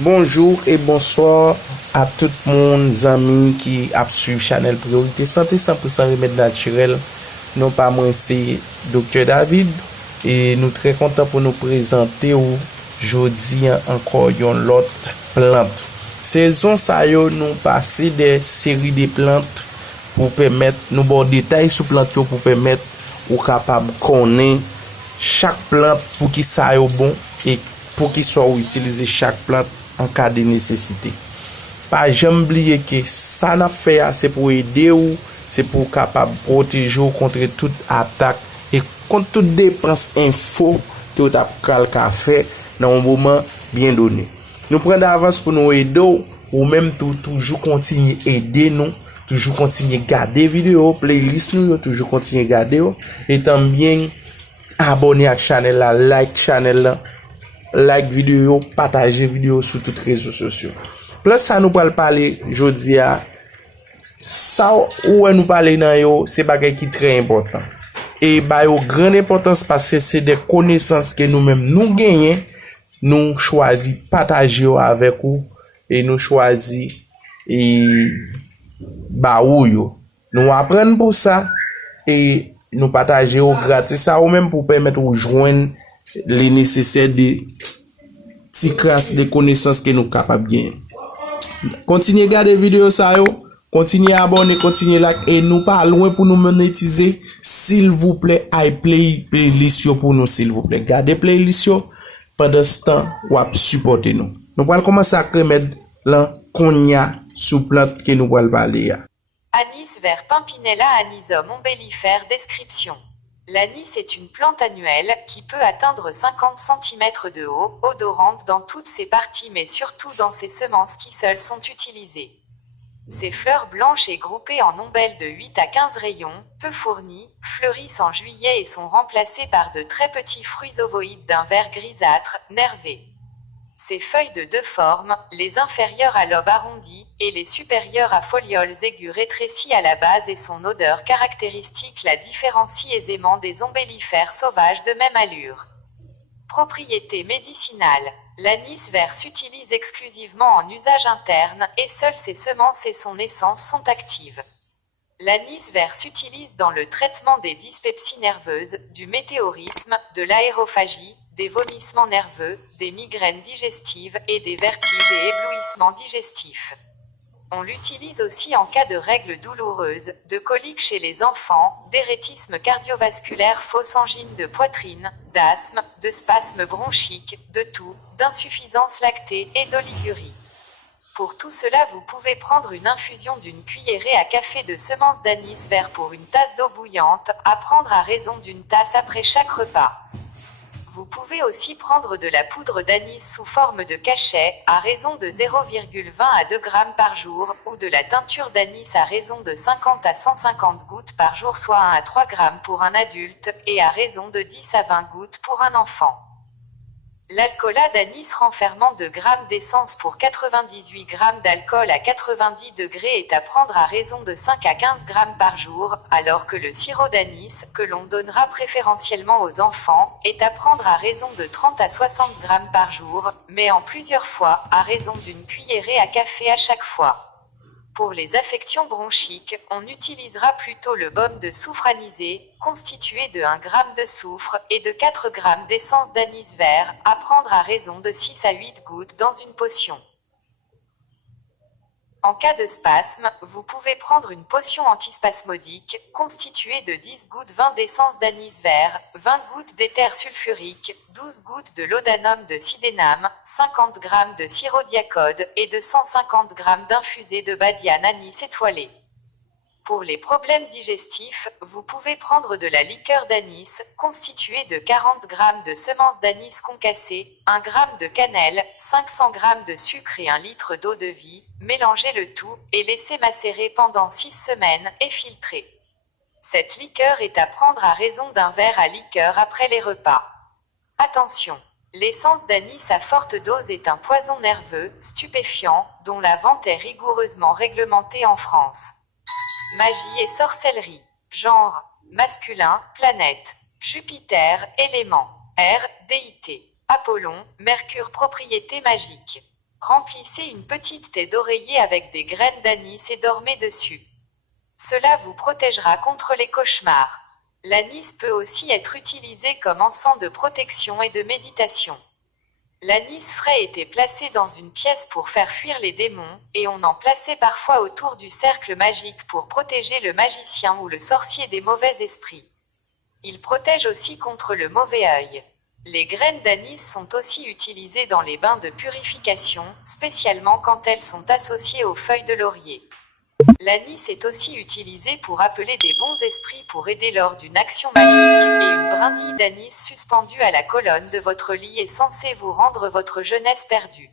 Bonjour et bonsoir à tout le monde, amis qui a suivi Chanel Priorité Santé 100% remède naturel. Non pas moi, c'est Dr. David et nous très contents pour nous présenter aujourd'hui encore une autre plante. Saison ça yo nous passer des séries de plantes pour permettre nous bon détails sur plante pour permettre ou capable connaître chaque plante pour qui ça yo bon et pour qu'il soit utilisé chaque plante en cas de nécessité. Pas jamais oublier que ça n'a fait c'est pour aider ou c'est pour capable protéger contre toute attaque et contre toute dépense info que vous avez fait dans un moment bien donné. Nous prenons d'avance pour nous aider ou même toujours continuer aider nous, toujours continuer garder vidéo, playlist nous, toujours continuer garder et bien abonner à la chaîne là, like vidéo, partager vidéo sur toutes les réseaux sociaux. Plus ça nous parler aujourd'hui à ça où nous parler dans yo, c'est bagay qui très important. Et ba yo grande importance parce que c'est des connaissances que nous-mêmes nous gagnons, nous choisi partager avec vous et nous choisi et ba ou yo. Nous apprendre pour ça et nous partager au gratis ça ou même pour permettre de joindre les nécessaires de petites classes de connaissances que nous capables de gagner. Continuez à regarder vidéo ça yo, continuez à abonner, continuez à like et nous pas loin pour nous monétiser. S'il vous plaît, playlist pour nous s'il vous plaît. Gardez playlist pendant ce temps ou supporter nous. Nous allons commencer à remettre là qu'on y a sous plante que nous allons parler. Anis vert Pimpinella anisum ombellifère. Description. L'anis est une plante annuelle qui peut atteindre 50 cm de haut, odorante dans toutes ses parties mais surtout dans ses semences qui seules sont utilisées. Ses fleurs blanches et groupées en ombelles de 8 à 15 rayons, peu fournies, fleurissent en juillet et sont remplacées par de très petits fruits ovoïdes d'un vert grisâtre, nervés. Ses feuilles de deux formes, les inférieures à lobe arrondi, et les supérieures à folioles aigus rétrécis à la base et son odeur caractéristique la différencie aisément des ombellifères sauvages de même allure. Propriétés médicinales. L'anis vert s'utilise exclusivement en usage interne et seules ses semences et son essence sont actives. L'anis vert s'utilise dans le traitement des dyspepsies nerveuses, du météorisme, de l'aérophagie, des vomissements nerveux, des migraines digestives et des vertiges et éblouissements digestifs. On l'utilise aussi en cas de règles douloureuses, de coliques chez les enfants, d'éréthisme cardiovasculaire, fausse angine de poitrine, d'asthme, de spasmes bronchiques, de toux, d'insuffisance lactée et d'oligurie. Pour tout cela, vous pouvez prendre une infusion d'une cuillerée à café de semences d'anis vert pour une tasse d'eau bouillante, à prendre à raison d'une tasse après chaque repas. Vous pouvez aussi prendre de la poudre d'anis sous forme de cachet, à raison de 0,20 à 2 grammes par jour, ou de la teinture d'anis à raison de 50 à 150 gouttes par jour, soit 1 à 3 grammes pour un adulte, et à raison de 10 à 20 gouttes pour un enfant. L'alcoolat d'anis renfermant 2 grammes d'essence pour 98 grammes d'alcool à 90 degrés est à prendre à raison de 5 à 15 grammes par jour, alors que le sirop d'anis, que l'on donnera préférentiellement aux enfants, est à prendre à raison de 30 à 60 grammes par jour, mais en plusieurs fois, à raison d'une cuillerée à café à chaque fois. Pour les affections bronchiques, on utilisera plutôt le baume de soufre anisé, constitué de 1 g de soufre et de 4 g d'essence d'anis vert, à prendre à raison de 6 à 8 gouttes dans une potion. En cas de spasme, vous pouvez prendre une potion antispasmodique, constituée de 10 gouttes 20 d'essence d'anis vert, 20 gouttes d'éther sulfurique, 12 gouttes de laudanum de sidéname, 50 g de sirop diacode et de 150 g d'infusé de badiane anis étoilé. Pour les problèmes digestifs, vous pouvez prendre de la liqueur d'anis, constituée de 40 g de semences d'anis concassées, 1 g de cannelle, 500 g de sucre et 1 litre d'eau de vie, mélangez le tout, et laissez macérer pendant 6 semaines, et filtrer. Cette liqueur est à prendre à raison d'un verre à liqueur après les repas. Attention! L'essence d'anis à forte dose est un poison nerveux, stupéfiant, dont la vente est rigoureusement réglementée en France. Magie et sorcellerie. Genre. Masculin, planète. Jupiter, élément. R, déité. Apollon, Mercure, propriété magique. Remplissez une petite thé d'oreiller avec des graines d'anis et dormez dessus. Cela vous protégera contre les cauchemars. L'anis peut aussi être utilisé comme encens de protection et de méditation. L'anis frais était placé dans une pièce pour faire fuir les démons, et on en plaçait parfois autour du cercle magique pour protéger le magicien ou le sorcier des mauvais esprits. Il protège aussi contre le mauvais œil. Les graines d'anis sont aussi utilisées dans les bains de purification, spécialement quand elles sont associées aux feuilles de laurier. L'anis est aussi utilisé pour appeler des bons esprits pour aider lors d'une action magique, et une brindille d'anis suspendue à la colonne de votre lit est censée vous rendre votre jeunesse perdue.